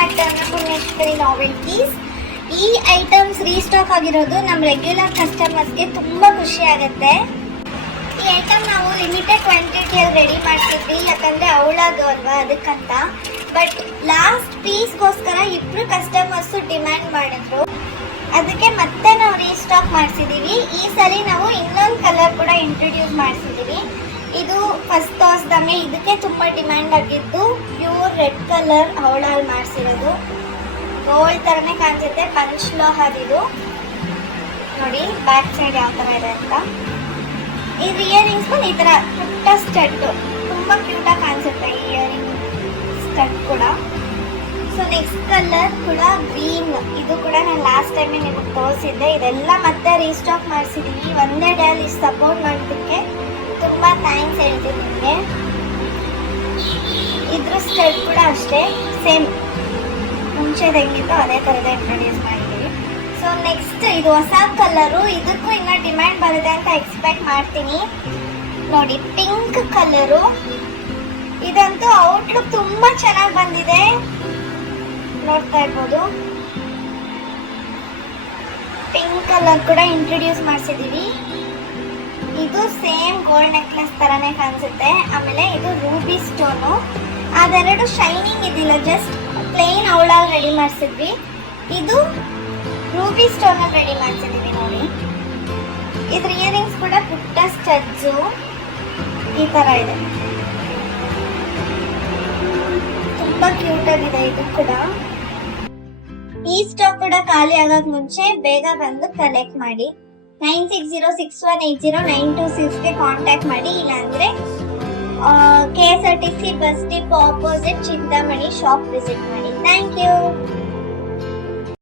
ಮತ್ತು ಅನ್ನಪೂರ್ಣೇಶ್ವರಿ ನಾವೆಲ್ಟೀಸ್. ಈ items restock ಆಗಿರೋದು ನಮ್ಮ ರೆಗ್ಯುಲರ್ ಕಸ್ಟಮರ್ಸ್ಗೆ ತುಂಬ ಖುಷಿ ಆಗುತ್ತೆ. ಈ ಐಟಮ್ ನಾವು ಲಿಮಿಟೆಡ್ ಕ್ವಾಂಟಿಟಿಯಲ್ಲಿ ರೆಡಿ ಮಾಡ್ತಿದ್ವಿ, ಯಾಕಂದರೆ ಅವಳಾಗ ಅಲ್ವಾ ಅದಕ್ಕಂತ. ಬಟ್ ಲಾಸ್ಟ್ ಪೀಸ್ಗೋಸ್ಕರ ಇಬ್ಬರು ಕಸ್ಟಮರ್ಸು ಡಿಮ್ಯಾಂಡ್ ಮಾಡಿದ್ರು, ಅದಕ್ಕೆ ಮತ್ತೆ ನಾವು ರೀಸ್ಟಾಕ್ ಮಾಡಿಸಿದ್ದೀವಿ. ಈ ಸಲ ನಾವು ಇನ್ನೊಂದು ಕಲರ್ ಕೂಡ ಇಂಟ್ರೊಡ್ಯೂಸ್ ಮಾಡಿಸಿದ್ದೀವಿ. ಇದು ಫಸ್ಟ್ ಹೊಸದಾಗೆ ಇದಕ್ಕೆ ತುಂಬ ಡಿಮ್ಯಾಂಡ್ ಆಗಿದ್ದು ಪ್ಯೂರ್ ರೆಡ್ ಕಲರ್ ಅವಳಲ್ಲಿ ಮಾಡಿಸಿರೋದು. ಗೋಲ್ಡ್ ಥರನೇ ಕಾಣಿಸುತ್ತೆ, ಪಂಚ್ಲೋಹದಿದು ನೋಡಿ ಬ್ಯಾಕ್ ಸೈಡ್ ಯಾವ ಥರ ಇದೆ ಅಂತ. ಈ ಇಯರಿಂಗ್ಸ್ ಈ ಥರ ಪುಟ್ಟ ಸ್ಟಡ್ಡು ತುಂಬ ಕ್ಯೂಟಾಗಿ ಕಾಣಿಸುತ್ತೆ ಈ ಇಯರಿಂಗ್ ಸ್ಟಡ್ ಕೂಡ. ಸೊ ನೆಕ್ಸ್ಟ್ ಕಲರ್ ಕೂಡ ಗ್ರೀನ್, ಇದು ಕೂಡ ನಾನು ಲಾಸ್ಟ್ ಟೈಮೇ ನಿಮಗೆ ತೋರಿಸಿದ್ದೆ. ಇದೆಲ್ಲ ಮತ್ತೆ ರೀಸ್ಟಾಕ್ ಮಾಡಿಸಿದ್ದೀವಿ. ಒಂದೇ ಡೇಲಿ ಇಷ್ಟು ಸಪೋರ್ಟ್ ಮಾಡೋದಕ್ಕೆ ತುಂಬ ಥ್ಯಾಂಕ್ಸ್ ಹೇಳ್ತೀನಿ ನಿಮಗೆ. ಇದ್ರ ಸ್ಟಡ್ ಕೂಡ ಅಷ್ಟೇ ಸೇಮ್ ಮುಂಚೆದು ಹೆಂಗಿತ್ತು ಅದೇ ಥರದ ಇಂಟ್ರೊಡ್ಯೂಸ್ ಮಾಡಿದ್ದೀವಿ. ಸೊ ನೆಕ್ಸ್ಟ್ ಇದು ಹೊಸ ಕಲರು, ಇದಕ್ಕೂ ಇನ್ನೂ ಡಿಮ್ಯಾಂಡ್ ಬರುತ್ತೆ ಅಂತ ಎಕ್ಸ್ಪೆಕ್ಟ್ ಮಾಡ್ತೀನಿ. ನೋಡಿ ಪಿಂಕ್ ಕಲರು, ಇದಂತೂ ಔಟ್ಲುಕ್ ತುಂಬ ಚೆನ್ನಾಗಿ ಬಂದಿದೆ, ನೋಡ್ತಾ ಇರ್ಬೋದು. ಪಿಂಕ್ ಕಲರ್ ಕೂಡ ಇಂಟ್ರೊಡ್ಯೂಸ್ ಮಾಡಿಸಿದ್ದೀವಿ. ಇದು ಸೇಮ್ ಗೋಲ್ಡ್ ನೆಕ್ಲೆಸ್ ತರನೇ ಕಾಣಿಸುತ್ತೆ. ಆಮೇಲೆ ಇದು ರೂಬಿ ಸ್ಟೋನು, ಅದೆರಡು ಶೈನಿಂಗ್ ಇದಿಲ್ಲ, ಜಸ್ಟ್ ಪ್ಲೇನ್ ಅವಳಲ್ಲಿ ರೆಡಿ ಮಾಡಿಸಿದ್ವಿ. ಇದು ರೂಬಿ ಸ್ಟೋನಲ್ಲಿ ರೆಡಿ ಮಾಡಿಸಿದ್ದೀವಿ ನೋಡಿ. ಇದ್ರ ಇಯರಿಂಗ್ಸ್ ಕೂಡ ಪುಟ್ಟ ಸ್ಟಡ್ಸು ಈ ಥರ ಇದೆ, ತುಂಬ ಕ್ಯೂಟ್ ಆಗಿದೆ ಇದು ಕೂಡ. ಈ ಸ್ಟಾಕ್ ಕೂಡ ಖಾಲಿ ಆಗೋಕ್ ಮುಂಚೆ ಬೇಗ ಬಂದು ಕಲೆಕ್ಟ್ ಮಾಡಿ. 9606180926ಗೆ ಕಾಂಟ್ಯಾಕ್ಟ್ ಮಾಡಿ, ಇಲ್ಲಾಂದ್ರೆ KSRTC bus depot opposite Chintamani shop visit ಮಾಡಿ.